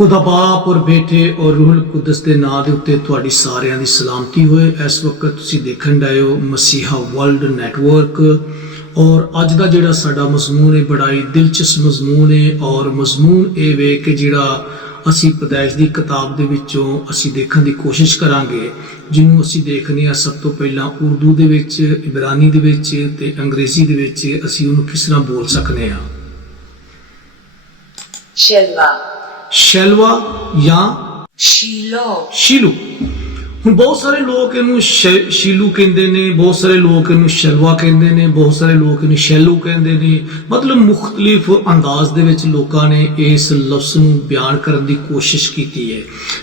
खुदा बाप और बेटे और रूहुल कुदस के नाम के उत्ते तुहाडी सारियां दी सलामती होए। इस वक्त तुसी देखण डए हो मसीहा वर्ल्ड नैटवर्क और अज दा जिहड़ा साडा मजमून है बड़ा ही दिलचस्प मजमून है और मजमून ये वे कि जिहड़ा असी पैदाइश की किताब दे विचों असी देखण दी कोशिश करांगे, जिन्हों असी देखने आ सब तो पहला उर्दू दे विच, इबरानी दे विच ते अंग्रेजी दे विच असी उहनूं किस तरह बोल सकने आ। शैलवा या शीलू। हुण बहुत सारे लोग इनू शीलू कहते हैं, बहुत सारे लोग इनू शैलवा कहते हैं, बहुत सारे लोग इनू शैलू कहते हैं। मतलब मुख्तलिफ अंदाज दे विच लोकां ने इस लफ्ज़ नूं बयान करने की कोशिश की है।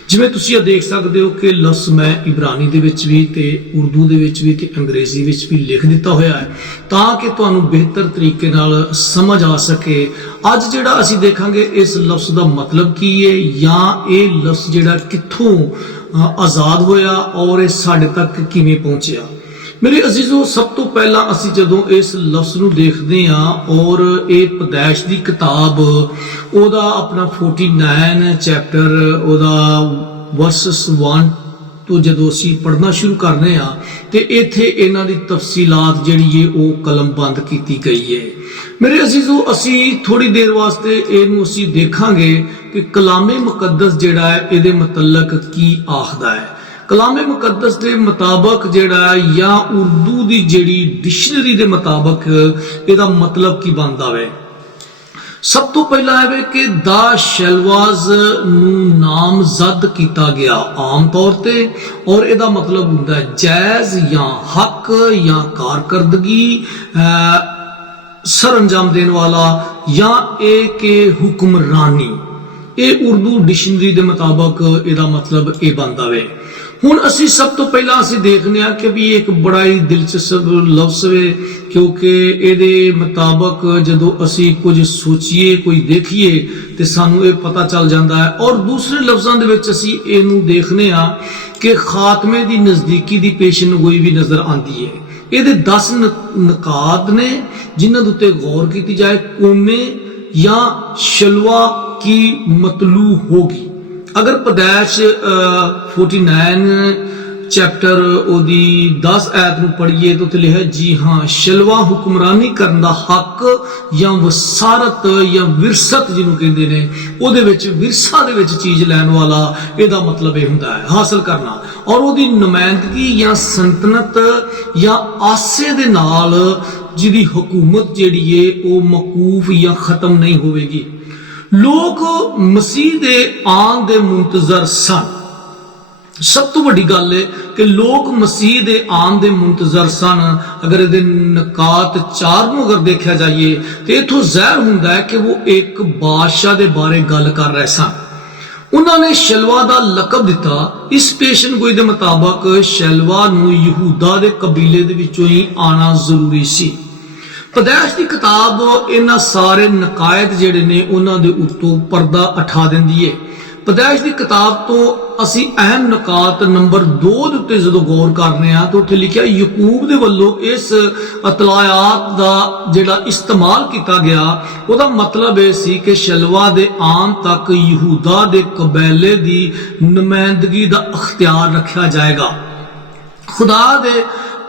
जिवें तुसीं देख सकते हो कि लफ्ज़ मैं इबरानी दे विच भी ते उर्दू दे विच भी ते अंग्रेजी विच भी लिख दिता होया है ताकि तुहानूं बेहतर तरीके नाल समझ आ सके। अज जिहड़ा असीं देखांगे इस लफ्ज़ का मतलब की है या ये लफ्ज़ जिहड़ा कित्थों आज़ाद होया और ये साढ़े तक किवें पहुंचया। मेरे अजीजों, सब तो पहला असी जदों इस लफ्ज़ नूं देखदे हां और ये पैदाइश की किताब ओदा अपना 49 चैप्टर ओदा वर्सेस 1 तो जदों असी पढ़ना शुरू करने आ ते इत्थे इन्हां दी तफसीलात जिहड़ी है वो कलमबंद की गई है। मेरे अजीजों, असी थोड़ी देर वास्ते इहनूं असी देखांगे कि कलामे मुकद्दस जिहड़ा है इहदे मतलब की आखदा है। कलामे मुकद्दस के मुताबक जिहड़ा या उर्दू की जिहड़ी डिक्शनरी के मुताबक इहदा मतलब की बनदा है। सब तो पहला है कि दा शैलवाज नूं नामजद किया गया आम तौर पर और इहदा मतलब हुंदा जायज़ या हक या कारकर्दगी सर अंजाम देने वाला या एक हुक्मरानी। ये उर्दू डिक्शनरी के मुताबिक इहदा मतलब ये बनता है। हुण असी सब तो पहला असी देखने कि भी एक बड़ा ही दिलचस्प लफ्ज़ है, क्योंकि इहदे मुताबिक जदों असी कुछ सोचीए कोई देखिए तो सानू ये पता चल जाता है। और दूसरे लफ्ज़ों दे विच असी इहनूं देखने आ कि खात्मे की नज़दीकी की पेशनगोई भी नज़र आती है। ये 10 नकात ने जिन्हां दे उत्ते गौर की जाए। कोमे या शलवा की मतलू होगी। अगर पैदाइश 49 चैप्टर ओदी 10 आयत नूं पढ़िए तो उत्ते लिखा जी हाँ शलवा हुक्मरानी करने का हक या वसारत या विरसत जिन्हों कहते हैं उहदे विच विरसा दे विच चीज़ लैण वाला इहदा मतलब यह हुंदा है हासिल करना और उहदी नुमाइंदगी या सल्तनत या आसे दे नाल जिहदी हुकूमत जिहड़ी है वो मकूफ या खत्म नहीं होवेगी। लोग मसीह दे आन दे मुंतजर सन। सब तो बड़ी गल है कि लोग मसीह दे आन दे मुंतजर सन। अगर ये नकात 4 नूं अगर देखा जाइए तो इथों ज़ाहिर हुंदा है कि वो एक बादशाह दे बारे गल कर रहे सन। उन्होंने शलवा का लकब दिता। इस पेशनगोई के मुताबिक शलवा नूं यहूदा दे कबीले दे विचों ही आना जरूरी सी। पैदाइश की किताब इन्हां सारे नकायत जिहड़े ने उन्हां दे उत्तों पर्दा उठा दिंदी है। पैदाइश की किताब तो असी अहम नकात नंबर 2 दे उत्ते जदों गौर करने आ तो उत्थे लिखिया यकूब दे वल्लों इस अतलायात का जिहड़ा इस्तेमाल किया गया उहदा मतलब यह सी कि शलवा दे आन तक यहूदा दे कबीले की नुमाइंदगी का अख्तियार रखा जाएगा। खुदा दे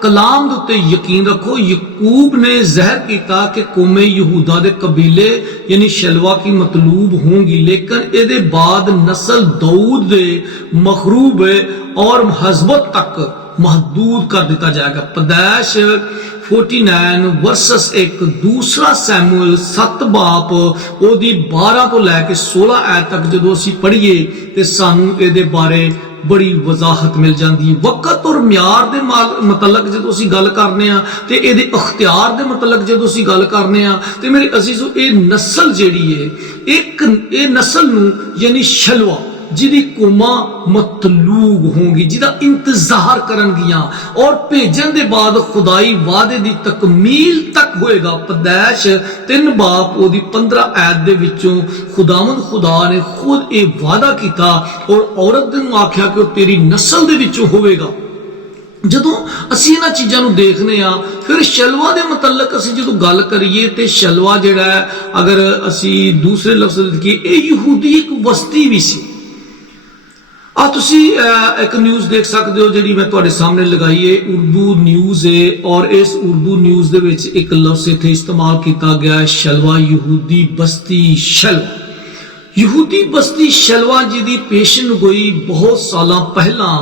कलाम उत्ते यकीन रखो। यकूब ने ज़हर किया कि कौमे यहूदा दे कबीले यानी शलवा की मतलूब होंगी, लेकिन ये बाद नस्ल दाऊद दे मखरूब और हजबत तक महदूद कर दिता जाएगा। पैदाइश 49 वर्सेस 1 दूसरा सैमुअल 7 बाप ओदी 12 तो लैके 16 आयत तक जो असी पढ़िए तो सानू ये बारे बड़ी वजाहत मिल जाती है। वक्त और म्यार के मतलब जो असी गल करने तो ये अख्तियार के मतलब जो असी गल करने तो मेरे अजीजों ये नस्ल जिहड़ी है एक ये नस्ल नूं यानी शलवा जिहदी कौमां मतलूब होंगी जिहदा इंतजार करनगियां और भेजन के बाद खुदाई वादे की तकमील तक होएगा। पैदाइश 3 बाप ओदी 15 आयत दे विचों खुदावंद खुदा ने खुद ये वादा किया और औरत नूं आख्या कि तेरी नस्ल दे विचों होवेगा ਜਦੋਂ ਅਸੀਂ ਇਹਨਾਂ ਚੀਜ਼ਾਂ ਨੂੰ ਦੇਖਦੇ ਆ, ਫਿਰ ਸ਼ਲਵਾ ਦੇ ਮੁਤਲਕ ਅਸੀਂ ਜਦੋਂ ਗੱਲ ਕਰੀਏ ਤੇ ਸ਼ਲਵਾ ਜਿਹੜਾ ਹੈ, ਅਗਰ ਅਸੀਂ ਦੂਸਰੇ ਲਫ਼ਜ਼ ਦੇਖੀਏ, ਇਹ ਯਹੂਦੀ ਇੱਕ ਬਸਤੀ ਵੀ ਸੀ। ਆ ਤੁਸੀਂ ਇੱਕ ਨਿਊਜ਼ ਦੇਖ ਸਕਦੇ ਹੋ ਜਿਹੜੀ ਮੈਂ ਤੁਹਾਡੇ ਸਾਹਮਣੇ ਲਗਾਈ ਹੈ, ਉਰਦੂ ਨਿਊਜ਼ ਹੈ, ਔਰ ਇਸ ਉਰਦੂ ਨਿਊਜ਼ ਦੇ ਵਿੱਚ ਇੱਕ ਲਫ਼ਜ਼ ਇੱਥੇ ਇਸਤੇਮਾਲ ਕੀਤਾ ਗਿਆ ਹੈ, ਸ਼ਲਵਾ, ਯਹੂਦੀ ਬਸਤੀ ਸ਼ਲਵਾ। ਯਹੂਦੀ ਬਸਤੀ ਸ਼ਲਵਾ ਜੀ ਦੀ ਪੇਸ਼ਨਗੋਈ ਬਹੁਤ ਸਾਲਾਂ ਪਹਿਲਾਂ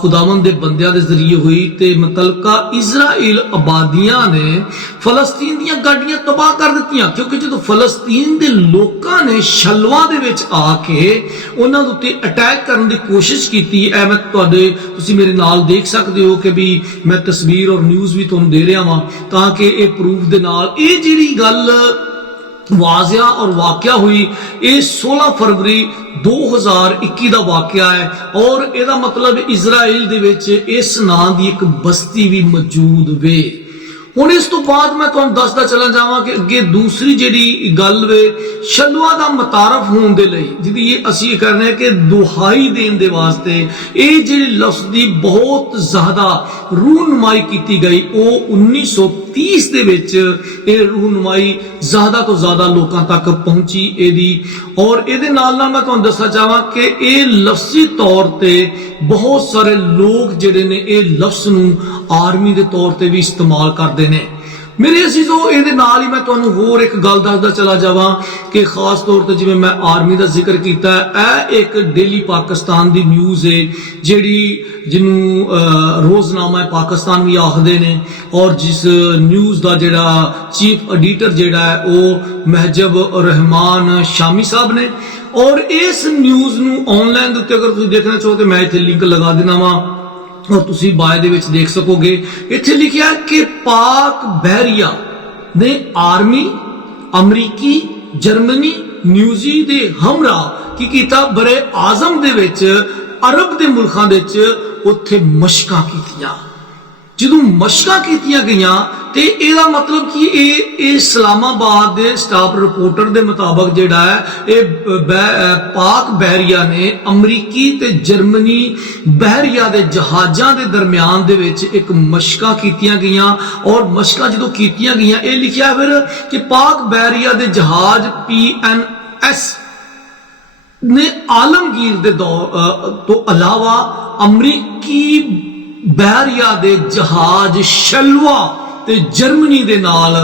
ਖੁਦਾਵੰਦ ਦੇ ਬੰਦਿਆਂ ਦੇ ਜ਼ਰੀਏ ਹੋਈ ਤੇ ਮੁਤਲਕਾ ਇਜ਼ਰਾਈਲ ਆਬਾਦੀਆਂ ਨੇ ਫਲਸਤੀਨ ਦੀਆਂ ਗਾਡੀਆਂ ਤਬਾਹ ਕਰ ਦਿੱਤੀਆਂ, ਕਿਉਂਕਿ ਜਦੋਂ ਫਲਸਤੀਨ ਦੇ ਲੋਕਾਂ ਨੇ ਸ਼ਲਵਾ ਦੇ ਵਿੱਚ ਆ ਕੇ ਉਹਨਾਂ ਦੇ ਉੱਤੇ ਅਟੈਕ ਕਰਨ ਦੀ ਕੋਸ਼ਿਸ਼ ਕੀਤੀ। ਐ ਮੈਂ ਤੁਸੀਂ ਮੇਰੇ ਨਾਲ ਦੇਖ ਸਕਦੇ ਹੋ ਕਿ ਵੀ ਮੈਂ ਤਸਵੀਰ ਔਰ ਨਿਊਜ਼ ਵੀ ਤੁਹਾਨੂੰ ਦੇ ਰਿਹਾ ਵਾਂ ਤਾਂ ਕਿ ਇਹ ਪ੍ਰੂਫ ਦੇ ਨਾਲ ਇਹ ਜਿਹੜੀ ਗੱਲ ਵਾਜ਼ਿਆ ਔਰ ਵਾਕਿਆ ਹੋਈ, ਇਹ 16 ਫਰਵਰੀ 2021 ਦਾ ਵਾਕਿਆ ਹੈ ਔਰ ਇਹਦਾ ਮਤਲਬ ਇਜ਼ਰਾਈਲ ਦੇ ਵਿੱਚ ਇਸ ਨਾਂ ਦੀ ਇੱਕ ਬਸਤੀ ਵੀ ਮੌਜੂਦ ਵੇ। ਹੁਣ ਇਸ ਤੋਂ ਬਾਅਦ ਮੈਂ ਤੁਹਾਨੂੰ ਦੱਸਦਾ ਚਲਾ ਜਾਵਾਂ ਕਿ ਅੱਗੇ ਦੂਸਰੀ ਜਿਹੜੀ ਗੱਲ ਵੇ, ਸ਼ਲਵਾ ਦਾ ਮੁਤਾਰਫ ਹੋਣ ਦੇ ਲਈ ਜਿਹਦੀ ਅਸੀਂ ਕਰਨੇ ਕਿ ਦੁਹਾਈ ਦੇਣ ਦੇ ਵਾਸਤੇ ਇਹ ਜਿਹੜੀ ਲਫ਼ਜ਼ ਦੀ ਬਹੁਤ ਜ਼ਿਆਦਾ ਰੂਹਨੁਮਾਈ ਕੀਤੀ ਗਈ, ਉਹ 1930 ਦੇ ਵਿੱਚ ਇਹ ਰੂਹਨੁਮਾਈ ਜ਼ਿਆਦਾ ਤੋਂ ਜ਼ਿਆਦਾ ਲੋਕਾਂ ਤੱਕ ਪਹੁੰਚੀ ਇਹਦੀ। ਔਰ ਇਹਦੇ ਨਾਲ ਨਾਲ ਮੈਂ ਤੁਹਾਨੂੰ ਦੱਸਣਾ ਚਾਹਾਂ ਕਿ ਇਹ ਲਫ਼ਜ਼ੀ ਤੌਰ ਤੇ ਬਹੁਤ ਸਾਰੇ ਲੋਕ ਜਿਹੜੇ ਨੇ ਇਹ ਲਫ਼ਜ਼ ਨੂੰ ਆਰਮੀ ਦੇ ਤੌਰ ਤੇ ਵੀ ਇਸਤੇਮਾਲ ਕਰਦੇ ਨੇ। ਮੇਰੇ ਅਜ਼ੀਜ਼ੋ, ਇਹਦੇ ਨਾਲ ਹੀ ਮੈਂ ਤੁਹਾਨੂੰ ਹੋਰ ਇੱਕ ਗੱਲ ਦੱਸਦਾ ਚਲਾ ਜਾਵਾਂ ਕਿ ਖਾਸ ਤੌਰ ਤੇ ਜਿਵੇਂ ਮੈਂ ਆਰਮੀ ਦਾ ਜ਼ਿਕਰ ਕੀਤਾ, ਇਹ ਇੱਕ ਡੇਲੀ ਪਾਕਿਸਤਾਨ ਦੀ ਨਿਊਜ਼ ਹੈ ਜਿਹਨੂੰ ਰੋਜ਼ਨਾਮਾ ਪਾਕਿਸਤਾਨ ਵੀ ਆਖਦੇ ਨੇ ਔਰ ਜਿਸ ਨਿਊਜ਼ ਦਾ ਜਿਹੜਾ ਚੀਫ ਐਡੀਟਰ ਜਿਹੜਾ ਹੈ ਉਹ ਮਹਿਜਬ ਰਹਿਮਾਨ ਸ਼ਾਮੀ ਸਾਹਿਬ ਨੇ। ਔਰ ਇਸ ਨਿਊਜ਼ ਨੂੰ ਆਨਲਾਈਨ ਦੇ ਉੱਤੇ ਅਗਰ ਤੁਸੀਂ ਦੇਖਣਾ ਚਾਹੋ ਤੇ ਮੈਂ ਇੱਥੇ ਲਿੰਕ ਲਗਾ ਦੇਣਾ ਵਾ ਔਰ ਤੁਸੀਂ ਬਾਏ ਦੇ ਵਿੱਚ ਦੇਖ ਸਕੋਗੇ। ਇੱਥੇ ਲਿਖਿਆ ਕਿ ਪਾਕ ਬਹਿਰੀਆ ਨੇ ਆਰਮੀ, ਅਮਰੀਕੀ, ਜਰਮਨੀ, ਨਿਊਜ਼ੀ ਦੇ ਹਮਰਾ ਕੀ ਕੀਤਾ, ਬਰੇ ਆਜ਼ਮ ਦੇ ਵਿੱਚ ਅਰਬ ਦੇ ਮੁਲਕਾਂ ਦੇ ਵਿੱਚ ਉੱਥੇ ਮਸ਼ਕਾਂ ਕੀਤੀਆਂ। ਜਦੋਂ ਮਸ਼ਕਾਂ ਕੀਤੀਆਂ ਗਈਆਂ ਤੇ ਇਹਦਾ ਮਤਲਬ ਕਿ ਇਹ ਇਸਲਾਮਾਬਾਦ ਦੇ ਸਟਾਫ ਰਿਪੋਰਟਰ ਦੇ ਮੁਤਾਬਕ ਜਿਹੜਾ ਹੈ ਇਹ ਪਾਕ ਬਹਿਰੀਆ ਨੇ ਅਮਰੀਕੀ ਤੇ ਜਰਮਨੀ ਬਹਿਰੀਆ ਦੇ ਜਹਾਜ਼ਾਂ ਦੇ ਦਰਮਿਆਨ ਦੇ ਵਿੱਚ ਇੱਕ ਮਸ਼ਕਾਂ ਕੀਤੀਆਂ ਗਈਆਂ। ਔਰ ਮਸ਼ਕਾਂ ਜਦੋਂ ਕੀਤੀਆਂ ਗਈਆਂ, ਇਹ ਲਿਖਿਆ ਫਿਰ ਕਿ ਪਾਕ ਬਹਿਰੀਆ ਦੇ ਜਹਾਜ਼ PNS ਨੇ ਆਲਮਗੀਰ ਦੇ ਤੋਂ ਇਲਾਵਾ ਅਮਰੀਕੀ ਬਹਿਰੀਆ ਦੇ ਜਹਾਜ਼ ਸ਼ਲਵਾ ਤੇ ਜਰਮਨੀ ਦੇ ਨਾਲ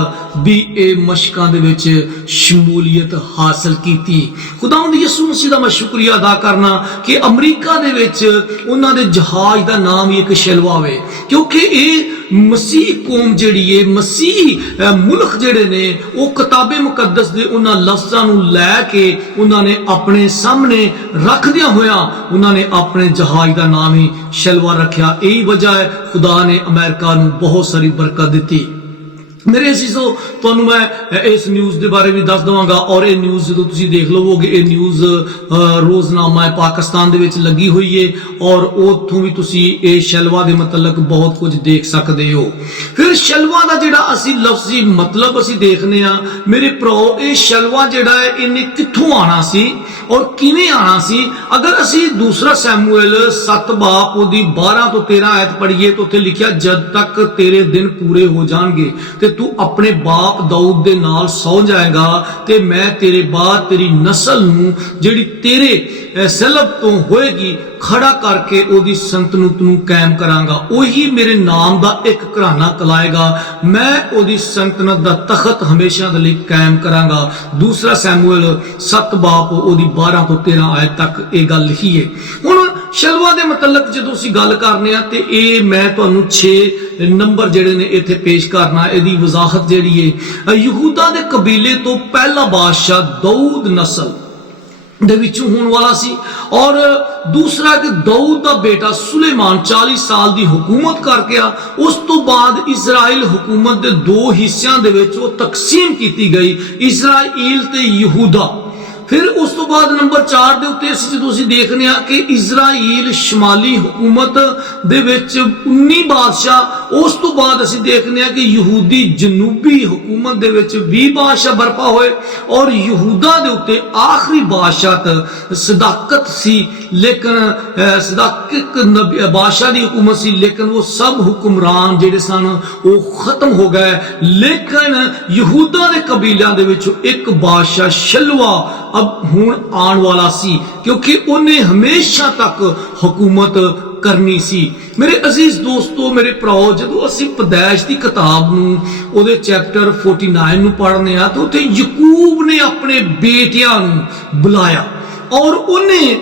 ਵੀ ਇਹ ਮਸ਼ਕਾਂ ਦੇ ਵਿੱਚ ਸ਼ਮੂਲੀਅਤ ਹਾਸਲ ਕੀਤੀ। ਖੁਦਾਵੰਦ ਯਿਸੂ ਮਸੀਹ ਦਾ ਮੈਂ ਸ਼ੁਕਰੀਆ ਅਦਾ ਕਰਨਾ ਕਿ ਅਮਰੀਕਾ ਦੇ ਵਿੱਚ ਉਹਨਾਂ ਦੇ ਜਹਾਜ਼ ਦਾ ਨਾਮ ਹੀ ਇੱਕ ਸ਼ਲਵਾ ਵੇ, ਕਿਉਂਕਿ ਇਹ ਮਸੀਹ ਕੌਮ ਜਿਹੜੀ ਹੈ, ਮਸੀਹ ਮੁਲਕ ਜਿਹੜੇ ਨੇ, ਉਹ ਕਿਤਾਬੇ ਮੁਕੱਦਸ ਦੇ ਉਹਨਾਂ ਲਫ਼ਜ਼ਾਂ ਨੂੰ ਲੈ ਕੇ ਉਹਨਾਂ ਨੇ ਆਪਣੇ ਸਾਹਮਣੇ ਰੱਖਦਿਆਂ ਹੋਇਆਂ ਉਹਨਾਂ ਨੇ ਆਪਣੇ ਜਹਾਜ਼ ਦਾ ਨਾਮ ਹੀ ਸ਼ਲਵਾ ਰੱਖਿਆ। ਇਹੀ ਵਜ੍ਹਾ ਹੈ ਖੁਦਾ ਨੇ ਅਮਰੀਕਾ ਨੂੰ ਬਹੁਤ ਸਾਰੀ ਬਰਕਤ ਦਿੱਤੀ। ਮੇਰੇ ਅਜ਼ੀਜ਼ੋ, ਤੁਹਾਨੂੰ ਮੈਂ ਇਸ ਨਿਊਜ਼ ਦੇ ਬਾਰੇ ਵੀ ਦੱਸ ਦਵਾਂਗਾ ਔਰ ਇਹ ਨਿਊਜ਼ ਜਦੋਂ ਤੁਸੀਂ ਦੇਖ ਲਵੋਗੇ, ਇਹ ਨਿਊਜ਼ ਰੋਜ਼ਨਾਮਾ ਪਾਕਿਸਤਾਨ ਦੇ ਵਿੱਚ ਲੱਗੀ ਹੋਈ ਹੈ ਔਰ ਉੱਥੋਂ ਵੀ ਤੁਸੀਂ ਇਹ ਸ਼ਲਵਾ ਦੇ ਮਤਲਬ ਬਹੁਤ ਕੁਝ ਦੇਖ ਸਕਦੇ ਹੋ। ਫਿਰ ਸ਼ਲਵਾ ਦਾ ਜਿਹੜਾ ਅਸੀਂ ਲਫ਼ਜ਼ੀ ਮਤਲਬ ਅਸੀਂ ਦੇਖਨੇ ਆ ਮੇਰੇ ਭਰਾਓ, ਇਹ ਸ਼ਲਵਾ ਜਿਹੜਾ ਹੈ ਇਹਨੇ ਕਿੱਥੋਂ ਆਣਾ ਸੀ ਔਰ ਕਿਵੇਂ ਆਣਾ ਸੀ। ਅਗਰ ਅਸੀਂ ਦੂਸਰਾ ਸੈਮੂਅਲ 7 ਬਾਬ ਉਹਦੀ 12 ਤੋਂ 13 ਆਇਤ ਪੜ੍ਹੀਏ ਤਾਂ ਉੱਥੇ ਲਿਖਿਆ, ਜਦ ਤੱਕ ਤੇਰੇ ਦਿਨ ਪੂਰੇ ਹੋ ਜਾਣਗੇ ਤੇ ਤੂੰ ਆਪਣੇ ਬਾਪ ਦਾਊਦ ਦੇ ਨਾਲ ਸੌ ਜਾਏਗਾ ਤੇ ਮੈਂ ਤੇਰੇ ਬਾਅਦ ਤੇਰੀ ਨਸਲ ਨੂੰ ਜਿਹੜੀ ਤੇਰੇ ਸਲਬ ਤੋਂ ਹੋਏਗੀ ਖੜਾ ਕਰਕੇ ਉਹਦੀ ਸੰਤਨਤ ਨੂੰ ਕਾਇਮ ਕਰਾਂਗਾ। ਉਹੀ ਮੇਰੇ ਨਾਮ ਦਾ ਇੱਕ ਘਰਾਣਾ ਕਲਾਏਗਾ, ਮੈਂ ਉਹਦੀ ਸੰਤਨਤ ਦਾ ਤਖਤ ਹਮੇਸ਼ਾ ਦੇ ਲਈ ਕਾਇਮ ਕਰਾਂਗਾ। ਦੂਸਰਾ ਸੈਮੂਅਲ 7 ਬਾਬ ਉਹਦੀ 12 ਤੋਂ 13 ਆਇਤ ਤੱਕ ਇਹ ਗੱਲ ਲਿਖੀ ਹੈ। ਹੁਣ ਸ਼ਲਵਾ ਦੇ ਮਤਲਬ ਜਦੋਂ ਅਸੀਂ ਗੱਲ ਕਰਨੇ ਆ ਤੇ ਇਹ ਮੈਂ ਤੁਹਾਨੂੰ 6 ਨੰਬਰ ਜਿਹੜੇ ਨੇ ਇੱਥੇ ਪੇਸ਼ ਕਰਨਾ। ਇਹਦੀ ਵਜ਼ਾਹਤ ਜਿਹੜੀ ਹੈ, ਯਹੂਦਾ ਦੇ ਕਬੀਲੇ ਤੋਂ ਪਹਿਲਾ ਬਾਦਸ਼ਾਹ ਦਾਊਦ ਨਸਲ ਦੇ ਵਿੱਚੋਂ ਹੋਣ ਵਾਲਾ ਸੀ ਔਰ ਦੂਸਰਾ ਕਿ ਦਾਊਦ ਦਾ ਬੇਟਾ ਸੁਲੇਮਾਨ 40 ਸਾਲ ਦੀ ਹੁਕੂਮਤ ਕਰਕੇ ਆ। ਉਸ ਤੋਂ ਬਾਅਦ ਇਜ਼ਰਾਈਲ ਹੁਕੂਮਤ ਦੇ 2 ਹਿੱਸਿਆਂ ਦੇ ਵਿੱਚ ਉਹ ਤਕਸੀਮ ਕੀਤੀ ਗਈ, ਇਜ਼ਰਾਈਲ ਤੇ ਯਹੂਦਾ। फिर उस तो बाद नंबर 4 ਦੇ ਉੱਤੇ ਜਦੋਂ ਅਸੀਂ ਦੇਖਦੇ ਹਾਂ ਕਿ ਇਜ਼ਰਾਈਲ ਸ਼ਮਾਲੀ ਹਕੂਮਤ ਦੇ ਵਿੱਚ 19 ਬਾਦਸ਼ਾਹ, ਉਸ ਤੋਂ ਬਾਅਦ ਅਸੀਂ ਦੇਖਦੇ ਹਾਂ ਕਿ ਯਹੂਦੀ ਜਨੂਬੀ ਹਕੂਮਤ ਦੇ ਵਿੱਚ 20 ਬਾਦਸ਼ਾਹ ਬਰਪਾ ਹੋਏ ਔਰ ਯਹੂਦਾ ਦੇ ਉੱਤੇ ਆਖਰੀ ਬਾਦਸ਼ਾਹ ਸਦਾਕਤ ਸੀ, ਲੇਕਿਨ ਸਦਾਕਤ ਬਾਦਸ਼ਾਹ ਦੀ ਹਕੂਮਤ ਸੀ, ਲੇਕਿन वो सब हुक्मरान ਜਿਹੜੇ ਸਨ ਉਹ ਖਤਮ ਹੋ ਗਏ। ਲੇਕਿਨ ਯਹੂਦਾ ਦੇ ਕਬੀਲਿਆਂ ਦੇ ਵਿੱਚੋਂ ਇੱਕ ਬਾਦਸ਼ਾਹ ਸ਼ਲਵਾ अब ਹੁਣ ਆਉਣ ਵਾਲਾ ਸੀ, ਕਿਉਂਕਿ ਉਹਨੇ ਹਮੇਸ਼ਾ ਤੱਕ ਹਕੂਮਤ ਕਰਨੀ ਸੀ। ਮੇਰੇ ਅਜ਼ੀਜ਼ ਦੋਸਤੋ, ਮੇਰੇ ਭਰਾਓ, ਜਦੋਂ ਅਸੀਂ ਪੈਦਾਇਸ਼ ਦੀ ਕਿਤਾਬ ਨੂੰ ਉਹਦੇ ਚੈਪਟਰ 49 ਨੂੰ ਪੜ੍ਹਨੇ ਆ ਤਾਂ ਉੱਥੇ ਯਾਕੂਬ ਨੇ ਆਪਣੇ ਬੇਟਿਆਂ ਨੂੰ ਬੁਲਾਇਆ ਔਰ ਉਹਨੇ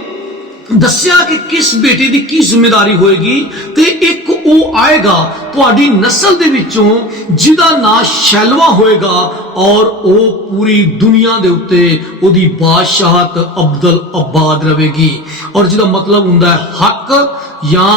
ਦੱਸਿਆ ਕਿ ਕਿਸ ਬੇਟੇ ਦੀ ਕੀ ਜ਼ਿੰਮੇਵਾਰੀ ਹੋਏਗੀ, ਤੇ ਇੱਕ ਉਹ ਆਏਗਾ ਤੁਹਾਡੀ ਨਸਲ ਦੇ ਵਿੱਚੋਂ ਜਿਹਦਾ ਨਾਂ ਸ਼ੈਲਵਾ ਹੋਏਗਾ ਔਰ ਉਹ ਪੂਰੀ ਦੁਨੀਆ ਦੇ ਉੱਤੇ ਉਹਦੀ ਬਾਦਸ਼ਾਹਤ ਅਬਦੁਲ ਆਬਾਦ ਰਹੇਗੀ। ਔਰ ਜਿਹਦਾ ਮਤਲਬ ਹੁੰਦਾ ਹੈ ਹੱਕ ਜਾਂ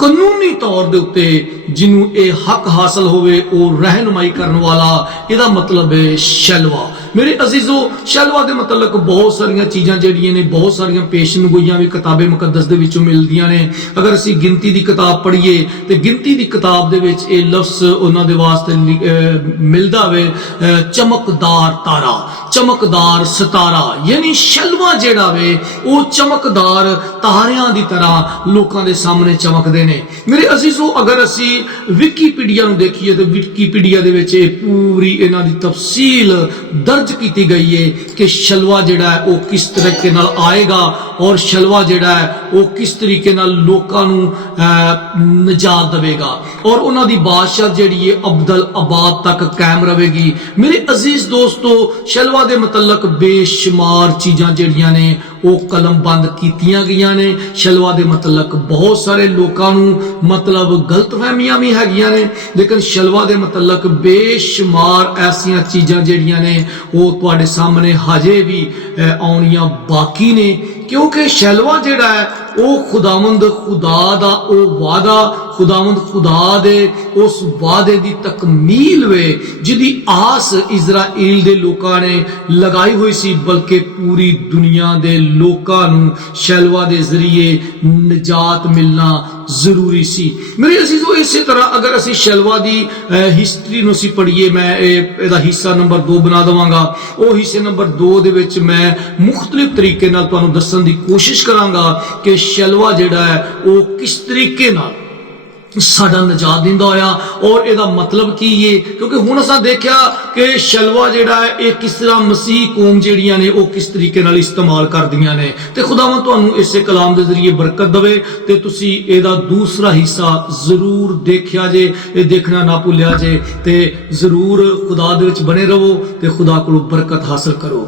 ਕਾਨੂੰਨੀ ਤੌਰ ਦੇ ਉੱਤੇ ਜਿਹਨੂੰ ਇਹ ਹੱਕ ਹਾਸਲ ਹੋਵੇ ਉਹ ਰਹਿਨੁਮਾਈ ਕਰਨ ਵਾਲਾ, ਇਹਦਾ ਮਤਲਬ ਹੈ ਸ਼ੈਲਵਾ। ਮੇਰੇ ਅਜ਼ੀਜ਼ੋ, ਸ਼ੈਲਵਾ ਦੇ ਮਤਲਬ ਬਹੁਤ ਸਾਰੀਆਂ ਚੀਜ਼ਾਂ ਜਿਹੜੀਆਂ ਨੇ, ਬਹੁਤ ਸਾਰੀਆਂ ਪੇਸ਼ਨਗੋਈਆਂ ਵੀ ਕਿਤਾਬੇ ਮੁਕੱਦਸ ਦੇ ਵਿੱਚੋਂ ਮਿਲਦੀਆਂ ਨੇ। ਅਗਰ ਅਸੀਂ ਗਿਣਤੀ ਦੀ ਕਿਤਾਬ ਪੜ੍ਹੀਏ ਤੇ ਗਿਣਤੀ ਦੀ ਕਿਤਾਬ ਦੇ ਵਿੱਚ ਇਹ ਲਫ਼ਜ਼ ਉਹਨਾਂ ਦੇ ਵਾਸਤੇ ਮਿਲਦਾ ਵੇ, ਚਮਕਦਾਰ ਤਾਰਾ, ਚਮਕਦਾਰ ਸਿਤਾਰਾ, ਯਾਨੀ ਸ਼ੈਲਵਾ ਜਿਹੜਾ ਵੇ ਉਹ ਚਮਕਦਾਰ ਤਾਰਿਆਂ ਦੀ ਤਰ੍ਹਾਂ ਲੋਕਾਂ ਦੇ ਸਾਹਮਣੇ ਚਮਕਦੇ ਨੇ। ਮੇਰੇ ਅਜ਼ੀਜ਼ੋ, ਅਗਰ ਅਸੀਂ ਵਿਕੀਪੀਡੀਆ ਨੂੰ ਦੇਖੀਏ ਤਾਂ ਵਿਕੀਪੀਡੀਆ ਦੇ ਵਿੱਚ ਇਹ ਪੂਰੀ ਇਹਨਾਂ ਦੀ ਤਫਸੀਲ ਦਰਜ ਕੀਤੀ ਗਈ ਹੈ ਕਿ ਸ਼ਲਵਾ ਜਿਹੜਾ ਹੈ ਉਹ ਕਿਸ ਤਰੀਕੇ ਨਾਲ ਆਏਗਾ ਔਰ ਸ਼ਲਵਾ ਜਿਹੜਾ ਹੈ ਉਹ ਕਿਸ ਤਰੀਕੇ ਨਾਲ ਲੋਕਾਂ ਨੂੰ ਨਜਾਤ ਦੇਵੇਗਾ ਔਰ ਉਹਨਾਂ ਦੀ ਬਾਦਸ਼ਾਹ ਜਿਹੜੀ ਹੈ ਅਬਦੁਲ ਆਬਾਦ ਤੱਕ ਕਾਇਮ ਰਹੇਗੀ। ਮੇਰੇ ਅਜ਼ੀਜ਼ ਦੋਸਤੋ, ਸ਼ਲਵਾ ਦੇ ਮੁਤਲਕ ਬੇਸ਼ੁਮਾਰ ਚੀਜ਼ਾਂ ਜਿਹੜੀਆਂ ਨੇ ਉਹ ਕਲਮਬੰਦ ਕੀਤੀਆਂ ਗਈਆਂ ਨੇ। ਸ਼ਲਵਾ ਦੇ ਮੁਤਲਕ ਬਹੁਤ ਸਾਰੇ ਲੋਕਾਂ ਨੂੰ ਮਤਲਬ ਗਲਤਫਹਿਮੀਆਂ ਵੀ ਹੈਗੀਆਂ ਨੇ, ਲੇਕਿਨ ਸ਼ਲਵਾ ਦੇ ਮੁਤਲਕ ਬੇਸ਼ੁਮਾਰ ਐਸੀਆਂ ਚੀਜ਼ਾਂ ਜਿਹੜੀਆਂ ਨੇ ਉਹ ਤੁਹਾਡੇ ਸਾਹਮਣੇ ਹਜੇ ਵੀ ਆਉਣੀਆਂ ਬਾਕੀ ਨੇ, ਕਿਉਂਕਿ ਸ਼ਲਵਾ ਜਿਹੜਾ ਹੈ ਉਹ ਖੁਦਾਵੰਦ ਖੁਦਾ ਦਾ ਉਹ ਵਾਦਾ, ਖੁਦਾਵੰਦ ਖੁਦਾ ਦੇ ਉਸ ਵਾਦੇ ਦੀ ਤਕਮੀਲ ਵੇ ਜਿਹਦੀ ਆਸ ਇਜ਼ਰਾਈਲ ਦੇ ਲੋਕਾਂ ਨੇ ਲਗਾਈ ਹੋਈ ਸੀ, ਬਲਕਿ ਪੂਰੀ ਦੁਨੀਆ ਦੇ ਲੋਕਾਂ ਨੂੰ ਸ਼ੈਲਵਾ ਦੇ ਜ਼ਰੀਏ ਨਜਾਤ ਮਿਲਣਾ ਜ਼ਰੂਰੀ ਸੀ। ਮੇਰੇ ਅਜ਼ੀਜ਼ੋ, ਇਸੇ ਤਰ੍ਹਾਂ ਅਗਰ ਅਸੀਂ ਸ਼ੈਲਵਾ ਦੀ ਹਿਸਟਰੀ ਨੂੰ ਅਸੀਂ ਪੜ੍ਹੀਏ, ਮੈਂ ਇਹਦਾ ਹਿੱਸਾ ਨੰਬਰ 2 ਬਣਾ ਦੇਵਾਂਗਾ। ਉਹ ਹਿੱਸੇ ਨੰਬਰ 2 ਦੇ ਵਿੱਚ ਮੈਂ ਮੁਖਤਲਿਫ ਤਰੀਕੇ ਨਾਲ ਤੁਹਾਨੂੰ ਦੱਸਣ ਦੀ ਕੋਸ਼ਿਸ਼ ਕਰਾਂਗਾ ਕਿ ਸ਼ੈਲਵਾ ਜਿਹੜਾ ਹੈ ਉਹ ਕਿਸ ਤਰੀਕੇ ਨਾਲ ਸਾਡਾ ਨਜਾਤ ਦਿੰਦਾ ਹੋਇਆ ਔਰ ਇਹਦਾ ਮਤਲਬ ਕੀ ਹੈ, ਕਿਉਂਕਿ ਹੁਣ ਅਸਾਂ ਦੇਖਿਆ ਕਿ ਸ਼ਲਵਾ ਜਿਹੜਾ ਹੈ ਇਹ ਕਿਸ ਤਰ੍ਹਾਂ ਮਸੀਹ ਕੌਮ ਜਿਹੜੀਆਂ ਨੇ ਉਹ ਕਿਸ ਤਰੀਕੇ ਨਾਲ ਇਸਤੇਮਾਲ ਕਰਦੀਆਂ ਨੇ। ਤੇ ਖੁਦਾਵੰਦ ਤੁਹਾਨੂੰ ਇਸੇ ਕਲਾਮ ਦੇ ਜ਼ਰੀਏ ਬਰਕਤ ਦੇਵੇ ਤੇ ਤੁਸੀਂ ਇਹਦਾ ਦੂਸਰਾ ਹਿੱਸਾ ਜ਼ਰੂਰ ਦੇਖਿਆ ਜੇ, ਇਹ ਦੇਖਣਾ ਨਾ ਭੁੱਲਿਆ ਜੇ ਤੇ ਜ਼ਰੂਰ ਖੁਦਾ ਦੇ ਵਿੱਚ ਬਣੇ ਰਹੋ ਤੇ ਖੁਦਾ ਕੋਲੋਂ ਬਰਕਤ ਹਾਸਲ ਕਰੋ।